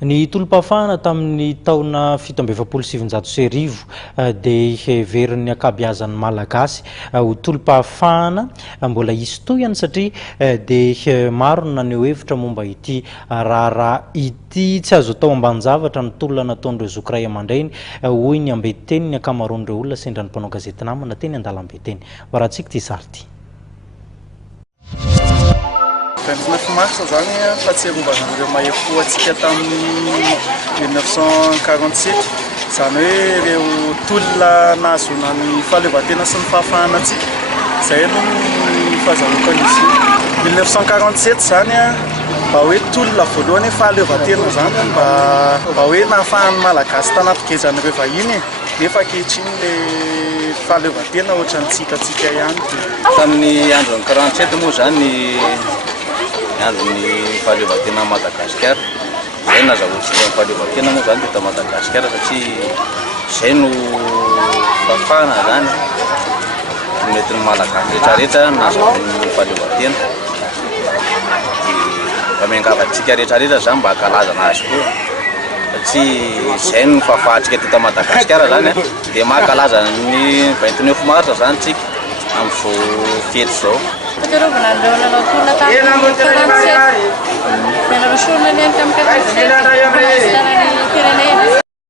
Ny tolom-pahafahana tamin'ny taona 1770 dia heverin'ny ankabeazan'ny malagasy ho tolom-pahafahana mbola hisy tohany satria dia maro no naneho hevitra momba ity raha ity tsy azo atao ambanin-javatra ny tolona nataon'ireo zokiray aman-dreny hoy ny ambetiteny ny ankamaroan'ireo olona sendra ny mpanao gazety namana teny an-dalam-beteny baratsika ty zary ty 29 mars zany fahatsiarovana mahepo atsika tamin'ny 1947 zany hoe ireo tolona nahazona ny fahaleovantena sy ny fahafahana atsika izay no fahazarokana izy 1947 zany mba hoe tolona voalohany fahaleovantena zany mba hoe nahafahan'ny malagasy tanaty-gezan'ireo vahiny nefa ankehitriny le fahaleovantena ohatrantsika ihany tamin'ny andron'ny 47 moa zany andron'ny fahaleovantena Madagasikara zay nazahoantsika ny fahaleovantena moa zany teto Madagasikara satria izay no fahafahana zany nentin'ny malagasy rehetrarehetra nazahoan'ny fahaleovantena dia miangavantsika rehetrarehetra zany mba hankalazana azy koa satria izay no fahafahantsika teto Madagasikara zany dia mahakalaza ny 29 mars zany tsika amin'ny fety zao Fahatsiarovana andreo nanao tolona tamin'ny 47 nanao sorona ny amin'ny fianakaviana ny firenena